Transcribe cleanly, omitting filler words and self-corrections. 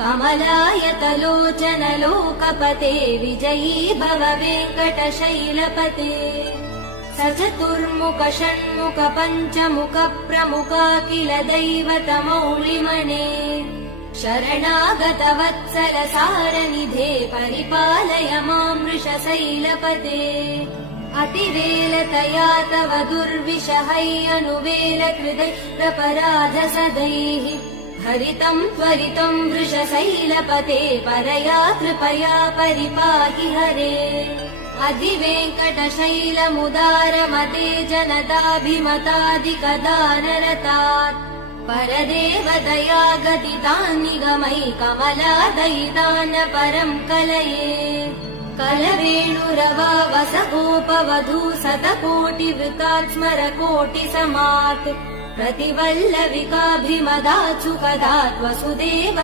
कमलायतलोचन लोकपते विजयी भव वेङ्कटशैलपते सचतुर्मुख षण्मुख पञ्चमुख प्रमुखाखिल दैवतमौलिमने शरणागत वत्सल सारनिधे परिपालय मां वृषशैलपते अतिवेलतया तव दुर्विषहैरनुवेल कृतैरपराध सदैः हरितं त्वरितं वृषशैलपते परया कृपया परिपाहि हरे अधिवेङ्कटशैलमुदारमते जनताभिमतादिकदानरतात् परदेवदया गदितान् निगमै कमलादयितान् परं कलये कलवेणुरवावसगोपवधू शतकोटिवृतात् स्मरकोटिसमात् प्रतिवल्लविकाभिमदात् सुखदात् वसुदेव